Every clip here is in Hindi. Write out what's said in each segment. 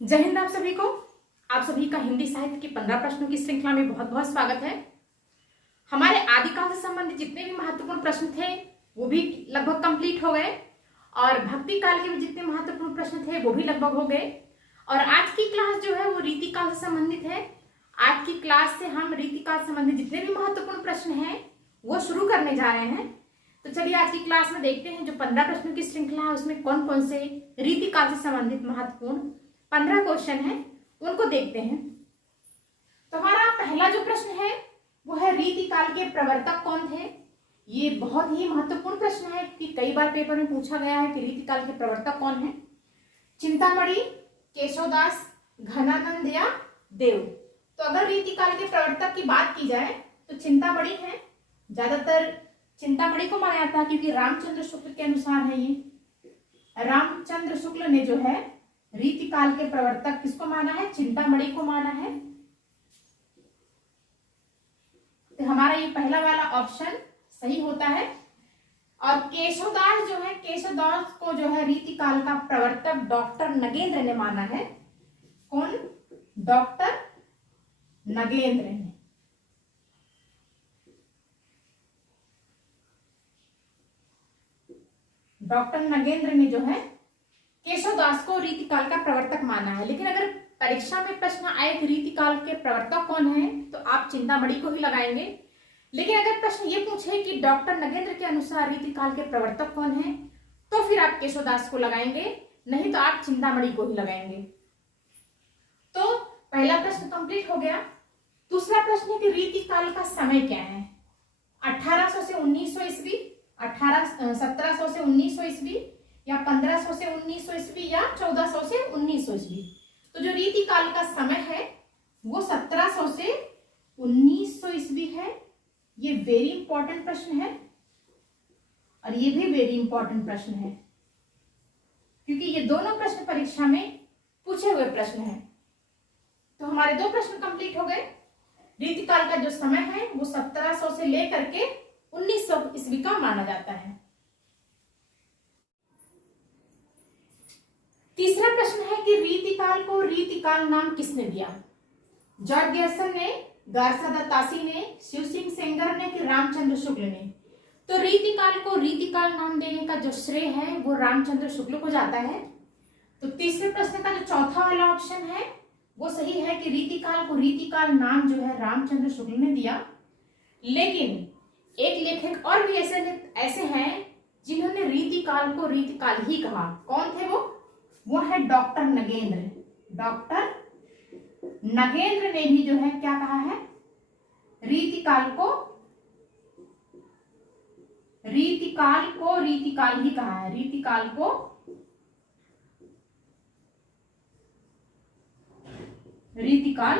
जय हिंद आप सभी को। आप सभी का हिंदी साहित्य की 15 प्रश्नों की श्रृंखला में बहुत बहुत स्वागत है। हमारे आदिकाल से संबंधित जितने भी महत्वपूर्ण प्रश्न थे वो भी लगभग कंप्लीट हो गए और भक्ति काल के भी जितने महत्वपूर्ण प्रश्न थे वो भी लगभग हो गए। और आज की क्लास जो है वो रीति काल से संबंधित है। आज की क्लास से हम रीति काल से संबंधित जितने भी महत्वपूर्ण प्रश्न हैं वो शुरू करने जा रहे हैं। तो चलिए आज की क्लास में देखते हैं जो 15 प्रश्नों की श्रृंखला है उसमें कौन कौन से रीति काल से संबंधित महत्वपूर्ण 15 क्वेश्चन है उनको देखते हैं। तो हमारा पहला जो प्रश्न है वो है रीति काल के प्रवर्तक कौन थे। ये बहुत ही महत्वपूर्ण प्रश्न है कि कई बार पेपर में पूछा गया है कि रीति काल के प्रवर्तक कौन है। चिंतामणि, केशवदास, घनानंद या देव। तो अगर रीति काल के प्रवर्तक की बात की जाए तो चिंतामणि है। ज्यादातर चिंतामणि को माना जाता है क्योंकि रामचंद्र शुक्ल के अनुसार है। ये रामचंद्र शुक्ल ने जो है रीति काल के प्रवर्तक किसको माना है? चिंतामणि को माना है। तो हमारा ये पहला वाला ऑप्शन सही होता है। और केशवदास जो है, केशवदास को जो है रीति काल का प्रवर्तक डॉक्टर नगेंद्र ने माना है। कौन? डॉक्टर नगेंद्र ने। डॉक्टर नगेंद्र ने जो है केशवदास को रीति काल का प्रवर्तक माना है। लेकिन अगर परीक्षा में प्रश्न आए कि रीति काल के प्रवर्तक कौन है तो आप चिंतामणि को ही लगाएंगे। लेकिन अगर प्रश्न ये पूछे कि डॉक्टर नगेंद्र के अनुसार रीति काल के प्रवर्तक कौन है तो फिर आप केशवदास को लगाएंगे, नहीं तो आप चिंतामणि को ही लगाएंगे। तो पहला प्रश्न कंप्लीट हो गया। दूसरा प्रश्न है कि रीति काल का समय क्या है? 1800 से 1900 ईस्वी, 1700 से 1900 ईस्वी या 1500 से 1900 ईस्वी या 1400 से 1900 ईस्वी। तो जो रीति काल का समय है वो 1700 से 1900 ईस्वी है। ये वेरी इंपॉर्टेंट प्रश्न है और ये भी वेरी इंपॉर्टेंट प्रश्न है क्योंकि ये दोनों प्रश्न परीक्षा में पूछे हुए प्रश्न हैं। तो हमारे दो प्रश्न कंप्लीट हो गए। रीति काल का जो समय है वो 1700 से लेकर के 1900 ईस्वी का माना जाता है। तीसरा प्रश्न है कि रीति काल को रीति काल नाम किसने दिया? जॉर्ज ग्रियर्सन ने, गार्सा दा तासी ने, शिव सिंह सेंगर ने कि रामचंद्र शुक्ल ने? तो रीति काल को रीति काल नाम देने का जो श्रेय है वो रामचंद्र शुक्ल को जाता है। तो तीसरे प्रश्न का जो चौथा वाला ऑप्शन है वो सही है कि रीति काल को रीति काल नाम जो है रामचंद्र शुक्ल ने दिया। लेकिन एक लेखक और भी ऐसे हैं जिन्होंने रीति काल को रीति काल ही कहा। कौन थे वो है डॉक्टर नगेंद्र। डॉक्टर नगेंद्र ने भी जो है क्या कहा है? रीति काल को रीति काल ही कहा है। रीति काल को रीति काल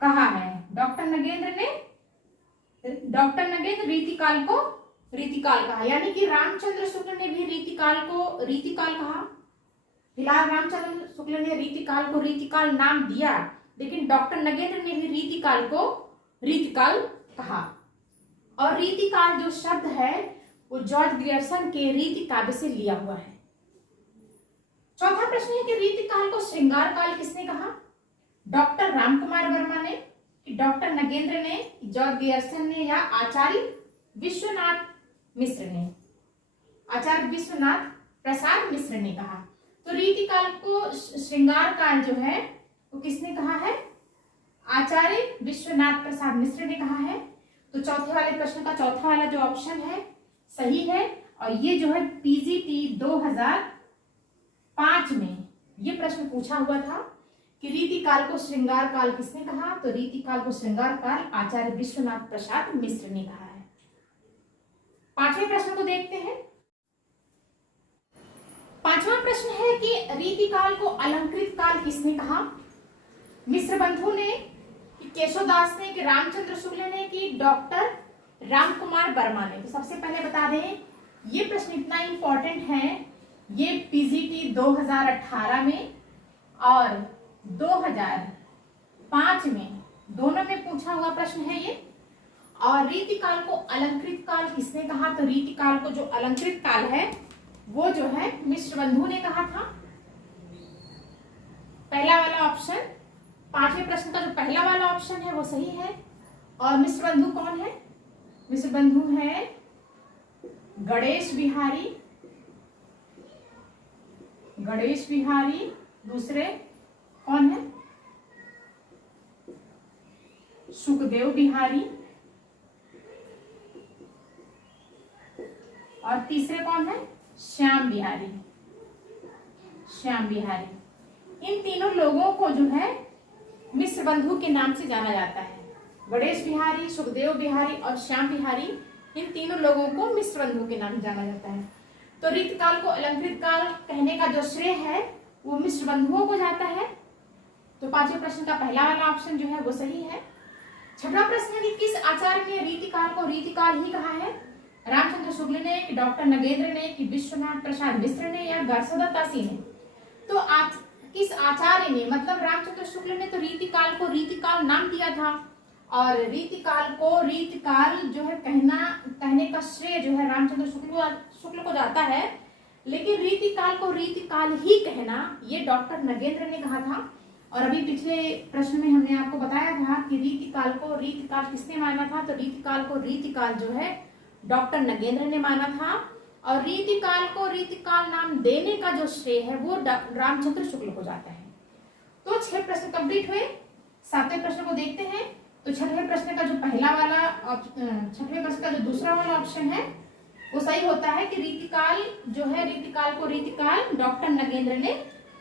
कहा है। डॉक्टर नगेंद्र रीति काल को रीति काल कहा, यानी कि रामचंद्र शुक्ल ने भी रीति काल को रीति काल कहा। फिलहाल रामचंद्र शुक्ल ने रीति काल को रीति काल नाम दिया, लेकिन डॉक्टर नगेंद्र ने भी रीति काल को रीति काल कहा। और रीति काल जो शब्द है वो जॉर्ज ग्रियर्सन के रीति काव्य से लिया हुआ है। चौथा प्रश्न है कि रीति काल को श्रृंगार काल किसने कहा? डॉक्टर रामकुमार वर्मा ने, डॉक्टर नगेंद्र ने, जॉर्ज ग्रियर्सन ने या आचार्य विश्वनाथ मिश्र ने? आचार्य विश्वनाथ प्रसाद मिश्र ने कहा। तो रीति काल को श्रृंगार काल जो है वो किसने कहा है? आचार्य विश्वनाथ प्रसाद मिश्र ने कहा है। तो चौथे वाले प्रश्न का चौथा वाला जो ऑप्शन है सही है। और ये जो है पीजीटी 2005 में ये प्रश्न पूछा हुआ था कि रीति काल को श्रृंगार काल किसने कहा? तो रीति काल को श्रृंगार काल आचार्य विश्वनाथ प्रसाद मिश्र ने कहा है। पांचवें प्रश्न को देखते हैं। पांचवा प्रश्न है कि रीति काल को अलंकृत काल किसने कहा? मिश्र बंधु ने, कि केशवदास ने, कि रामचंद्र शुक्ल ने, कि डॉक्टर रामकुमार वर्मा ने? तो सबसे पहले बता दें ये प्रश्न इतना इंपॉर्टेंट है, ये पीजीटी 2018 में और 2005 में दोनों में पूछा हुआ प्रश्न है ये। और रीति काल को अलंकृत काल किसने कहा? तो रीति काल को जो अलंकृत काल है वो जो है मिश्र बंधु ने कहा था। पहला वाला ऑप्शन, पांचवें प्रश्न का जो पहला वाला ऑप्शन है वो सही है। और मिश्र बंधु कौन है? मिश्र बंधु है गणेश बिहारी, गणेश बिहारी। दूसरे कौन है? सुखदेव बिहारी। और तीसरे कौन है? श्याम बिहारी, श्याम बिहारी। इन तीनों लोगों को जो है मिश्र बंधु के नाम से जाना जाता है। गणेश बिहारी, सुखदेव बिहारी और श्याम बिहारी, इन तीनों लोगों को मिश्र बंधु के नाम से जाना जाता है। तो रीतिकाल को अलंकृत काल कहने का जो श्रेय है वो मिश्र बंधुओं को जाता है। तो पांचवें प्रश्न का पहला वाला ऑप्शन जो है वो सही है। छठा प्रश्न है कि किस आचार्य ने रीतिकाल को रीतिकाल ही कहा है? रामचंद्र शुक्ल ने, कि डॉक्टर नगेंद्र ने, कि विश्वनाथ प्रसाद मिश्र ने, या गर्सोदातासी ने? तो किस आचार्य ने, मतलब रामचंद्र शुक्ल ने तो रीतिकाल को रीतिकाल नाम दिया था, और रीतिकाल को रीतिकाल जो है कहने का श्रेय जो है रामचंद्र शुक्ल को जाता है। लेकिन रीतिकाल को रीतिकाल ही कहना ये डॉक्टर नगेंद्र ने कहा था। और अभी पिछले प्रश्न में हमने आपको बताया था कि रीतिकाल को रीतिकाल किसने माना था? तो रीतिकाल को रीतिकाल जो है डॉक्टर नगेंद्र ने माना था। और रीतिकाल को रीतिकाल नाम देने का जो श्रेय है वो रामचंद्र शुक्ल को जाता है। तो 6 प्रश्न कंप्लीट हुए। 7वें प्रश्न को देखते हैं। तो छठवें प्रश्न का जो छठवें प्रश्न का जो दूसरा वाला ऑप्शन है वो सही होता है कि रीतिकाल जो है रीतिकाल को रीतिकाल डॉक्टर नगेंद्र ने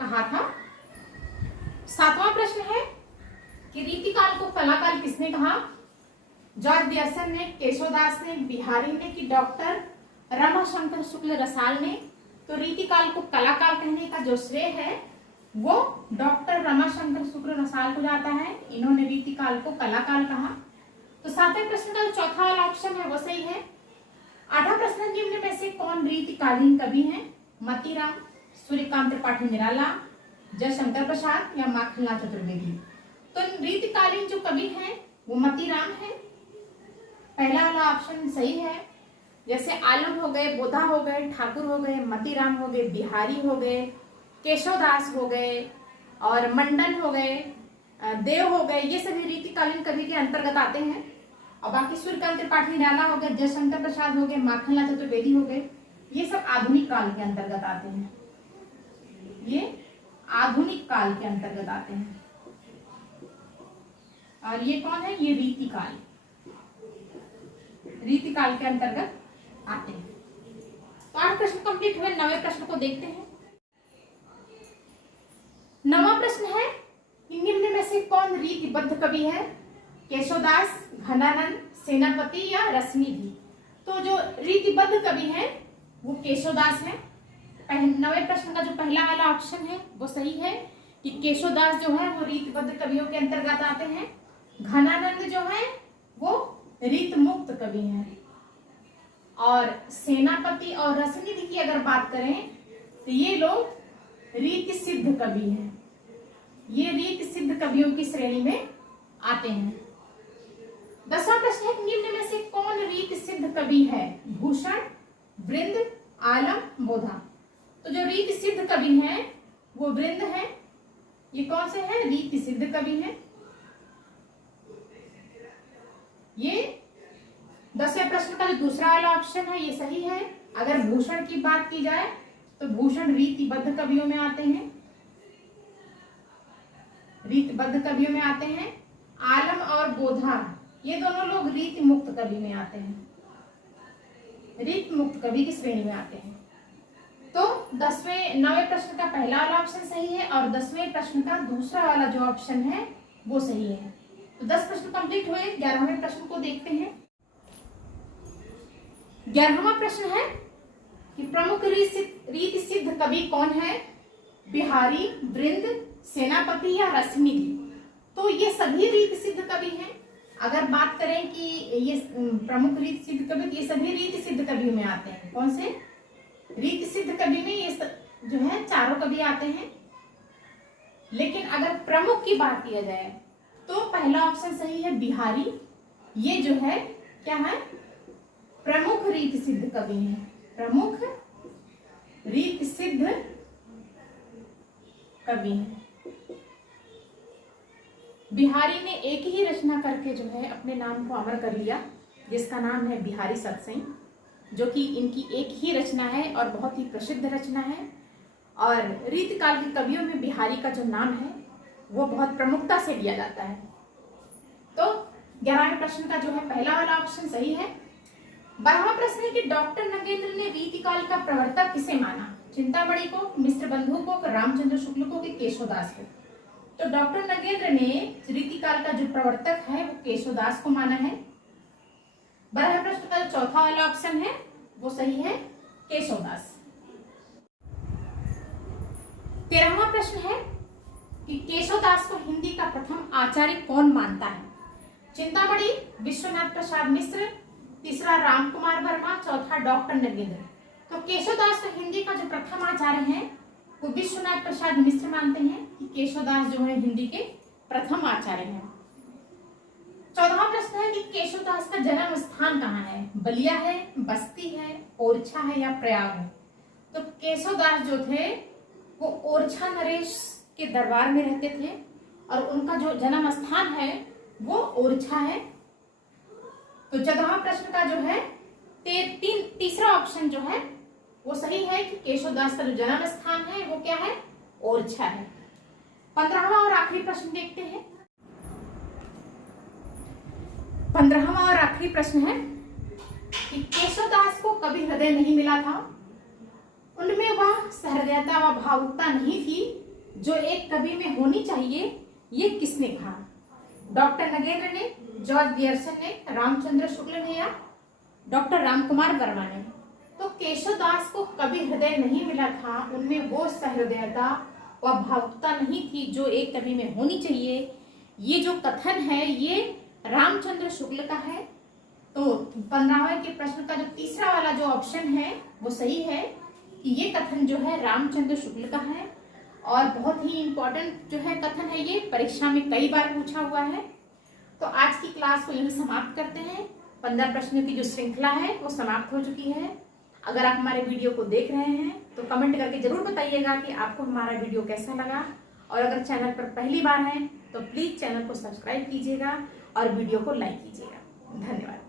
कहा था। 7वां प्रश्न है कि रीतिकाल को कलाकाल किसने कहा? जॉर्ज दियरसन ने, केशवदास ने, बिहारी ने, कि डॉक्टर रमाशंकर शुक्ल रसाल ने? तो रीतिकाल को कलाकाल कहने का जो श्रेय है वो डॉक्टर रमाशंकर शुक्ल रसाल को जाता है। इन्होंने रीतिकाल को कलाकाल कहा। तो 7वें प्रश्न का जो चौथा वाला ऑप्शन है वो सही है। 8वां प्रश्न, निम्न में से कौन रीतिकालीन कवि हैं? मतीराम, सूर्यकांत त्रिपाठी निराला, जयशंकर प्रसाद, या माखनलाल चतुर्वेदी? तो रीतिकालीन जो कवि हैं वो मतीराम है। पहला वाला ऑप्शन सही है। जैसे आलम हो गए, बोधा हो गए, ठाकुर हो गए, मतीराम हो गए, बिहारी हो गए, केशवदास हो गए, और मंडन हो गए, देव हो गए, ये सभी रीतिकालीन कवि के अंतर्गत आते हैं। और बाकी सूर्यकांत त्रिपाठी निराला हो गए, जयशंकर प्रसाद हो गए, माखनलाल चतुर्वेदी हो गए, ये सब आधुनिक काल के अंतर्गत आते हैं। ये आधुनिक काल के अंतर्गत आते हैं। और ये कौन है? ये रीतिकाल, रीतिकाल के अंतर्गत आते हैं। तो 8 प्रश्न कंप्लीट हुए। 9वें प्रश्न को देखते हैं। 9वां प्रश्न है कि निम्न में से कौन रीतिबद्ध कवि है? केशवदास, घनानंद, सेनापति, या रश्मिधि? तो जो रीतिबद्ध कवि है वो केशवदास है। 9वें प्रश्न का जो पहला वाला ऑप्शन है वो सही है कि केशवदास जो है वो रीतिबद्ध कवियों के अंतर्गत आते हैं। घनानंद जो है वो रीत मुक्त कवि हैं। और सेनापति और रश्मिधि की अगर बात करें तो ये लोग रीति सिद्ध कवि हैं। ये रीति सिद्ध कवियों की श्रेणी में आते हैं। 10वां प्रश्न है, निम्न में से कौन रीति सिद्ध कवि है? भूषण, वृंद, आलम, बोधा? तो जो रीति सिद्ध कवि हैं वो वृंद हैं। ये कौन से हैं? रीति सिद्ध कवि हैं। ये 10वें प्रश्न का जो दूसरा वाला ऑप्शन है ये सही है। अगर भूषण की बात की जाए तो भूषण रीतिबद्ध कवियों में आते हैं, रीतिबद्ध कवियों में आते हैं। आलम और बोधा ये दोनों लोग रीति मुक्त कवि में आते हैं, रीति मुक्त कवि की श्रेणी में आते हैं। तो 9वें प्रश्न का पहला वाला ऑप्शन सही है और 10वें प्रश्न का दूसरा वाला जो ऑप्शन है वो सही है। तो 10 प्रश्न कंप्लीट हुए। 11वें प्रश्न को देखते हैं। 11वां प्रश्न है कि प्रमुख रीति सिद्ध कवि कौन है? बिहारी, वृंद, सेनापति, या रश्मिधि? तो ये सभी रीति सिद्ध कवि हैं। अगर बात करें कि ये प्रमुख रीति सिद्ध कवि, ये सभी रीति सिद्ध कवियों में आते हैं। कौन से? रीति सिद्ध कवि में ये जो है चारों कवि आते हैं। लेकिन अगर प्रमुख की बात किया जाए तो पहला ऑप्शन सही है, बिहारी। ये जो है क्या है? प्रमुख रीति सिद्ध कवि हैं, प्रमुख रीति सिद्ध कवि हैं। बिहारी ने एक ही रचना करके जो है अपने नाम को अमर कर लिया, जिसका नाम है बिहारी सत्सई, जो कि इनकी एक ही रचना है और बहुत ही प्रसिद्ध रचना है। और रीतिकाल के कवियों में बिहारी का जो नाम है वो बहुत प्रमुखता से लिया जाता है। तो 11वें प्रश्न का जो है पहला वाला ऑप्शन सही है। 12वां प्रश्न है कि डॉक्टर नगेंद्र ने रीतिकाल का प्रवर्तक किसे माना? चिंतामणि को, मिश्र बंधु को, रामचंद्र शुक्ल को, कि केशवदास को? तो डॉक्टर नगेंद्र ने रीतिकाल का जो प्रवर्तक है वो केशवदास को माना है। 12वें प्रश्न का जो चौथा वाला ऑप्शन है वो सही है, केशवदास। 13वां प्रश्न है कि केशवदास को हिंदी का प्रथम आचार्य कौन मानता है? चिंतामणि, विश्वनाथ प्रसाद मिश्र, तीसरा रामकुमार वर्मा, चौथा डॉक्टर नगेंद्र। तो केशवदास को हिंदी का जो प्रथम आचार्य है वो विश्वनाथ प्रसाद मिश्र मानते हैं कि केशवदास जो है हिंदी के प्रथम आचार्य हैं। 14वां प्रश्न है कि केशवदास का जन्म स्थान कहाँ है? बलिया है, बस्ती है, ओरछा है या प्रयाग है? तो केशवदास जो थे वो ओरछा नरेश के दरबार में रहते थे और उनका जो जन्म स्थान है वो ओरछा है। तो 14वां प्रश्न का जो है तीसरा ऑप्शन जो है वो सही है कि केशवदास का जो जन्म स्थान है वो क्या है? ओरछा है। 15वां और आखिरी प्रश्न देखते हैं। 15वां और आखिरी प्रश्न है कि केशवदास को कभी हृदय नहीं मिला था, उनमें वह सहृदयता व भावुकता नहीं थी जो एक कवि में होनी चाहिए, ये किसने कहा? डॉक्टर नगेंद्र ने, जॉर्ज ग्रियर्सन ने, रामचंद्र शुक्ल ने या डॉक्टर रामकुमार वर्मा ने? तो केशवदास को कभी हृदय नहीं मिला था, उनमें वो सहृदयता व भावुकता नहीं थी जो एक कवि में होनी चाहिए, ये जो कथन है ये रामचंद्र शुक्ल का है। तो 15वें के प्रश्न का जो तीसरा वाला जो ऑप्शन है वो सही है कि ये कथन जो है रामचंद्र शुक्ल का है और बहुत ही इंपॉर्टेंट जो है कथन है, ये परीक्षा में कई बार पूछा हुआ है। तो आज की क्लास को यही समाप्त करते हैं। 15 प्रश्नों की जो श्रृंखला है वो समाप्त हो चुकी है। अगर आप हमारे वीडियो को देख रहे हैं तो कमेंट करके जरूर बताइएगा कि आपको हमारा वीडियो कैसा लगा, और अगर चैनल पर पहली बार है तो प्लीज चैनल को सब्सक्राइब कीजिएगा और वीडियो को लाइक कीजिएगा। धन्यवाद।